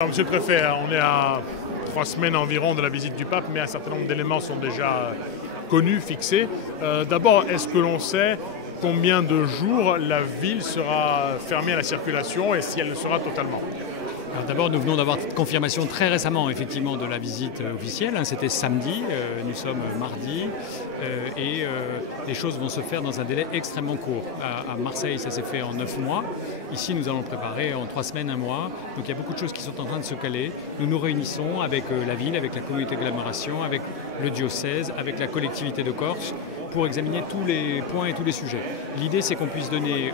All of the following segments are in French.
Alors, Monsieur le Préfet, on est à 3 semaines environ de la visite du pape, mais un certain nombre d'éléments sont déjà connus, fixés. D'abord, est-ce que l'on sait combien de jours la ville sera fermée à la circulation et si elle le sera totalement? D'abord, nous venons d'avoir confirmation très récemment effectivement de la visite officielle. C'était samedi, nous sommes mardi et les choses vont se faire dans un délai extrêmement court. À Marseille, ça s'est fait en 9 mois. Ici, nous allons le préparer en 3 semaines, 1 mois. Donc il y a beaucoup de choses qui sont en train de se caler. Nous nous réunissons avec la ville, avec la communauté d'agglomération, avec le diocèse, avec la collectivité de Corse, pour examiner tous les points et tous les sujets. L'idée, c'est qu'on puisse donner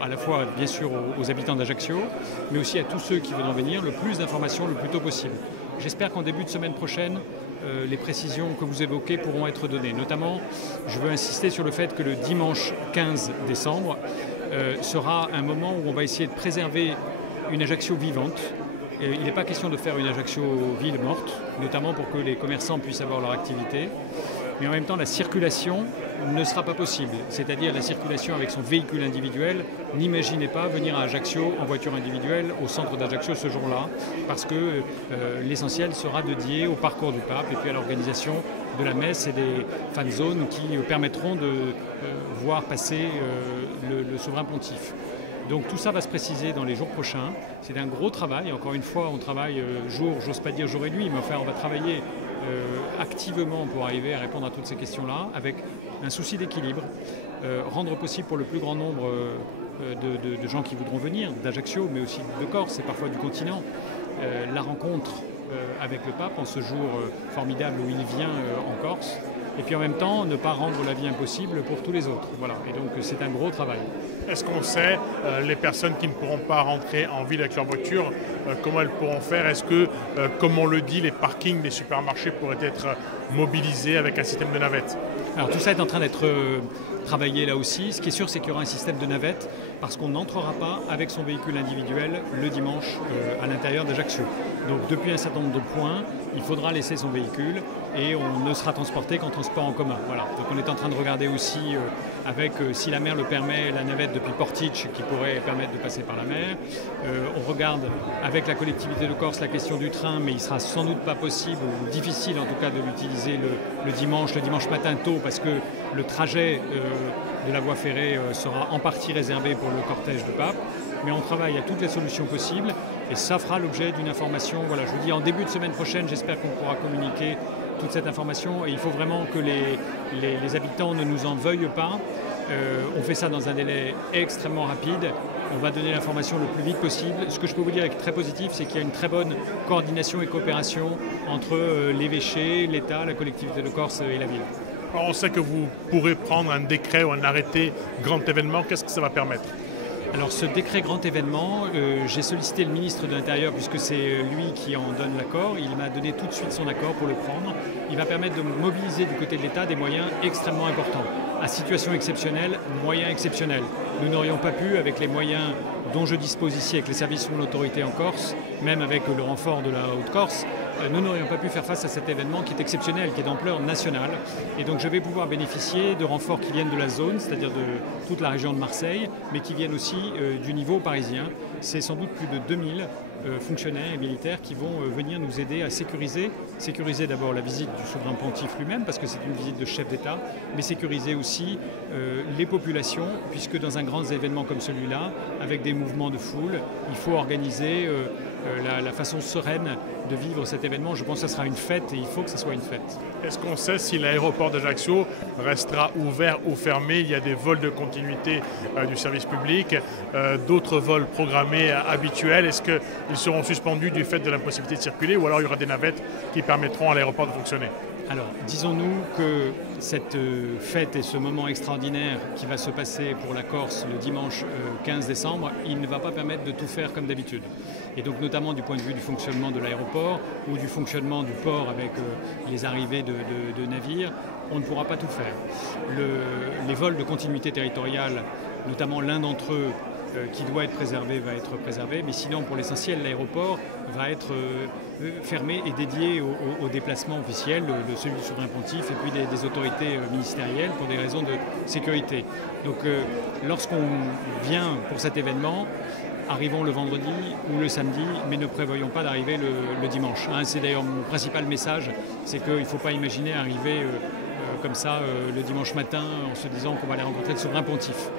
à la fois, bien sûr, aux habitants d'Ajaccio, mais aussi à tous ceux qui voudront venir, le plus d'informations le plus tôt possible. J'espère qu'en début de semaine prochaine, les précisions que vous évoquez pourront être données. Notamment, je veux insister sur le fait que le dimanche 15 décembre sera un moment où on va essayer de préserver une Ajaccio vivante. Il n'est pas question de faire une Ajaccio ville morte, notamment pour que les commerçants puissent avoir leur activité. Mais en même temps, la circulation ne sera pas possible. C'est-à-dire la circulation avec son véhicule individuel. N'imaginez pas venir à Ajaccio en voiture individuelle au centre d'Ajaccio ce jour-là, parce que l'essentiel sera dédié au parcours du pape et puis à l'organisation de la messe et des fan zones qui permettront de voir passer le souverain pontife. Donc tout ça va se préciser dans les jours prochains. C'est un gros travail. Encore une fois, on travaille j'ose pas dire jour et nuit, mais enfin on va travailler activement pour arriver à répondre à toutes ces questions-là, avec un souci d'équilibre, rendre possible pour le plus grand nombre de gens qui voudront venir, d'Ajaccio, mais aussi de Corse et parfois du continent, la rencontre avec le pape en ce jour formidable où il vient en Corse, et puis en même temps ne pas rendre la vie impossible pour tous les autres. Voilà. Et donc c'est un gros travail. Est-ce qu'on sait les personnes qui ne pourront pas rentrer en ville avec leur voiture, comment elles pourront faire? Est-ce que, comme on le dit, les parkings des supermarchés pourraient être mobilisés avec un système de navettes? Alors tout ça est en train d'être travaillé là aussi. Ce qui est sûr, c'est qu'il y aura un système de navettes parce qu'on n'entrera pas avec son véhicule individuel le dimanche à l'intérieur d'Ajaccio. Donc depuis un certain nombre de points, il faudra laisser son véhicule et on ne sera transporté qu'en transport en commun. Voilà. Donc on est en train de regarder aussi avec, si la mer le permet, la navette depuis Portici qui pourrait permettre de passer par la mer. On regarde avec la collectivité de Corse la question du train, mais il sera sans doute pas possible ou difficile en tout cas de l'utiliser le dimanche matin tôt, parce que le trajet de la voie ferrée sera en partie réservé pour le cortège du pape. Mais on travaille à toutes les solutions possibles et ça fera l'objet d'une information. Voilà, je vous dis en début de semaine prochaine, j'espère qu'on pourra communiquer toute cette information et il faut vraiment que les habitants ne nous en veuillent pas. On fait ça dans un délai extrêmement rapide. On va donner l'information le plus vite possible. Ce que je peux vous dire est très positif, c'est qu'il y a une très bonne coordination et coopération entre l'évêché, l'État, la collectivité de Corse et la ville. Alors on sait que vous pourrez prendre un décret ou un arrêté grand événement. Qu'est-ce que ça va permettre? Alors ce décret grand événement, j'ai sollicité le ministre de l'Intérieur puisque c'est lui qui en donne l'accord. Il m'a donné tout de suite son accord pour le prendre. Il va permettre de mobiliser du côté de l'État des moyens extrêmement importants. À situation exceptionnelle, moyens exceptionnels. Nous n'aurions pas pu, avec les moyens dont je dispose ici avec les services de l'autorité en Corse, même avec le renfort de la Haute-Corse, nous n'aurions pas pu faire face à cet événement qui est exceptionnel, qui est d'ampleur nationale. Et donc je vais pouvoir bénéficier de renforts qui viennent de la zone, c'est-à-dire de toute la région de Marseille, mais qui viennent aussi du niveau parisien. C'est sans doute plus de 2000 fonctionnaires et militaires qui vont venir nous aider à sécuriser d'abord la visite du souverain pontife lui-même, parce que c'est une visite de chef d'État, mais sécuriser aussi les populations, puisque dans un grand événement comme celui-là, avec des mouvements de foule, il faut organiser la façon sereine de vivre cet événement. Je pense que ce sera une fête et il faut que ce soit une fête. Est-ce qu'on sait si l'aéroport d'Ajaccio restera ouvert ou fermé? Il y a des vols de continuité du service public, d'autres vols programmés habituels. Est-ce qu'ils seront suspendus du fait de l'impossibilité de circuler ou alors il y aura des navettes qui permettront à l'aéroport de fonctionner? Alors, disons-nous que cette fête et ce moment extraordinaire qui va se passer pour la Corse le dimanche 15 décembre, il ne va pas permettre de tout faire comme d'habitude. Et donc, notamment du point de vue du fonctionnement de l'aéroport ou du fonctionnement du port avec les arrivées de navires, on ne pourra pas tout faire. Les vols de continuité territoriale, notamment l'un d'entre eux, qui doit être préservé va être préservé, mais sinon pour l'essentiel l'aéroport va être fermé et dédié aux déplacements officiels, celui du souverain pontife et puis des autorités ministérielles pour des raisons de sécurité. Donc lorsqu'on vient pour cet événement, arrivons le vendredi ou le samedi, mais ne prévoyons pas d'arriver le dimanche. C'est d'ailleurs mon principal message, c'est qu'il ne faut pas imaginer arriver comme ça le dimanche matin en se disant qu'on va aller rencontrer le souverain pontife.